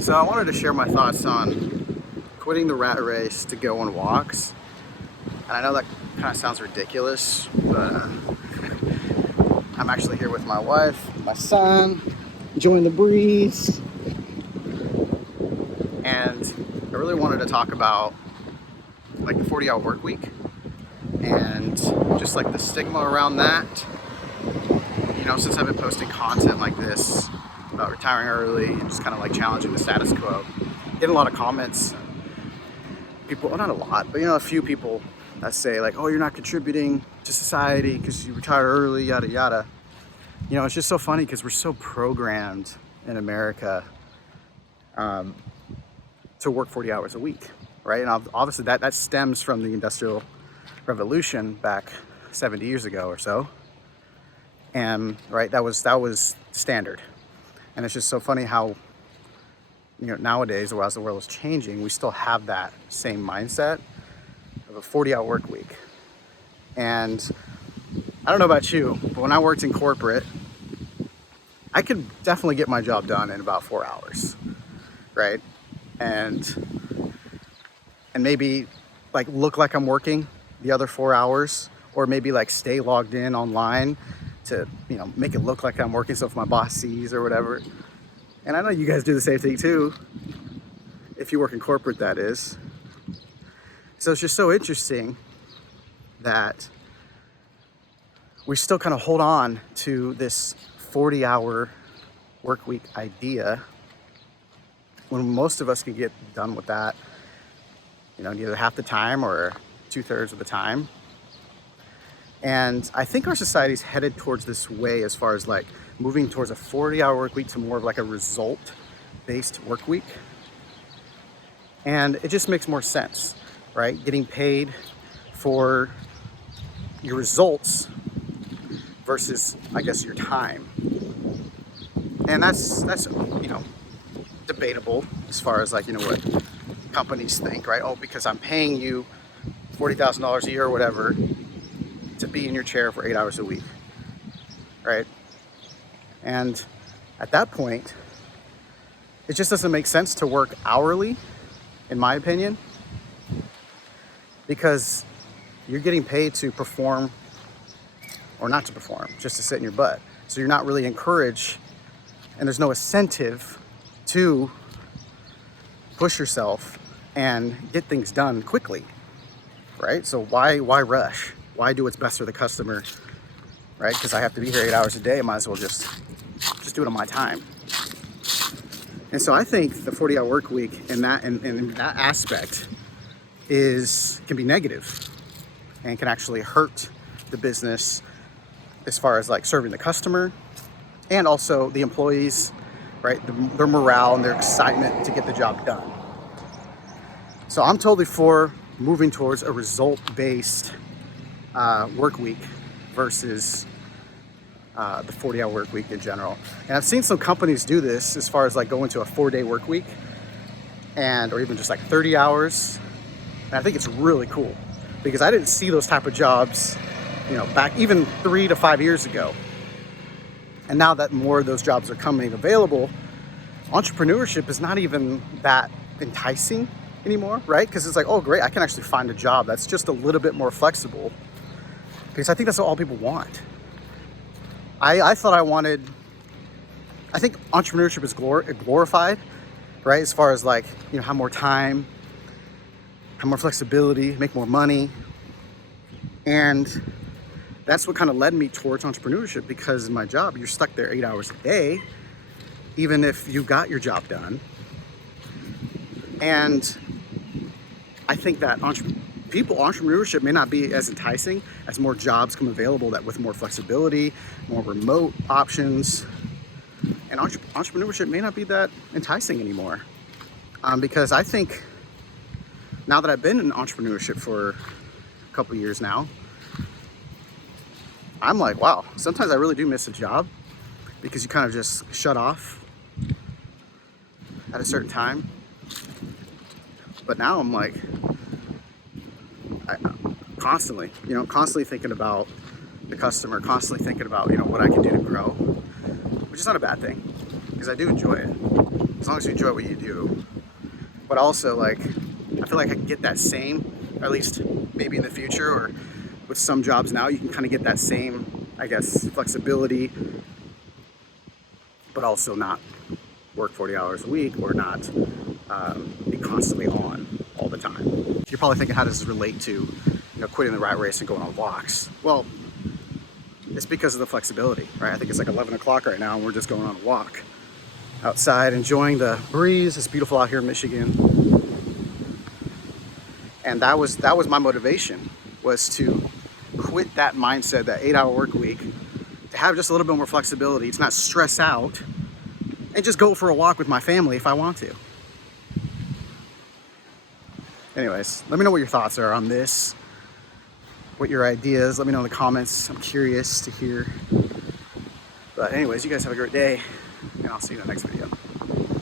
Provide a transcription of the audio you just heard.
So I wanted to share my thoughts on quitting the rat race to go on walks. And I know that kind of sounds ridiculous, but I'm actually here with my wife, my son, enjoying the breeze. And I really wanted to talk about like the 40-hour work week and just like the stigma around that. You know, since I've been posting content like this about retiring early and just kind of like challenging the status quo, getting a lot of comments. People, well, not a lot, but a few people that say like, oh, you're not contributing to society because you retired early, yada yada. It's just so funny because we're so programmed in America to work 40 hours a week, right? And obviously that stems from the Industrial Revolution back 70 years ago or so. And right, that was standard. And it's just so funny how nowadays, or as the world is changing, we still have that same mindset of a 40-hour work week. And I don't know about you, but when I worked in corporate, I could definitely get my job done in about 4 hours, right? And maybe like look like I'm working the other 4 hours, or maybe like stay logged in online to make it look like I'm working, so if my boss sees or whatever. And I know you guys do the same thing too, if you work in corporate, that is. So it's just so interesting that we still kind of hold on to this 40-hour work week idea when most of us can get done with that in either half the time or 2/3 of the time. And I think our society's headed towards this way as far as like moving towards a 40-hour work week to more of like a result-based work week. And it just makes more sense, right? Getting paid for your results versus, I guess, your time. And that's debatable as far as like, what companies think, right? Oh, because I'm paying you $40,000 a year or whatever to be in your chair for 8 hours a week, right? And at that point, it just doesn't make sense to work hourly, in my opinion, because you're getting paid to perform or not to perform, just to sit in your butt. So you're not really encouraged, and there's no incentive to push yourself and get things done quickly, right? So why rush? Why do what's best for the customer, right? Because I have to be here 8 hours a day. I might as well just do it on my time. And so I think the 40-hour work week in that aspect can be negative and can actually hurt the business as far as like serving the customer and also the employees, right? Their morale and their excitement to get the job done. So I'm totally for moving towards a result-based work week versus the 40-hour work week in general. And I've seen some companies do this as far as like going to a 4-day work week or even just like 30 hours. And I think it's really cool because I didn't see those type of jobs, back even 3 to 5 years ago. And now that more of those jobs are coming available, entrepreneurship is not even that enticing anymore, right? Because it's like, oh great, I can actually find a job that's just a little bit more flexible, because I think that's what all people want. I thought I think entrepreneurship is glorified, right? As far as like, have more time, have more flexibility, make more money. And that's what kind of led me towards entrepreneurship, because in my job, you're stuck there 8 hours a day, even if you got your job done. And I think that entrepreneurship may not be as enticing as more jobs come available that with more flexibility, more remote options. And entrepreneurship may not be that enticing anymore. Because I think now that I've been in entrepreneurship for a couple years now, I'm like, wow, sometimes I really do miss a job because you kind of just shut off at a certain time. But now I'm like, constantly thinking about the customer, constantly thinking about, what I can do to grow, which is not a bad thing because I do enjoy it. as long as you enjoy what you do. But also, like, I feel like I can get that same, or at least maybe in the future, or with some jobs now, you can kind of get that same, I guess, flexibility, but also not work 40 hours a week or not be constantly on all the time. You're probably thinking, how does this relate to, quitting the rat race and going on walks? Well, it's because of the flexibility, right? I think it's like 11 o'clock right now and we're just going on a walk outside, enjoying the breeze. It's beautiful out here in Michigan. And that was my motivation, was to quit that mindset, that 8-hour work week, to have just a little bit more flexibility, to not stress out, and just go for a walk with my family if I want to. Anyways, let me know what your thoughts are on this, what your ideas. Let me know in the comments. I'm curious to hear. But anyways, you guys have a great day, and I'll see you in the next video.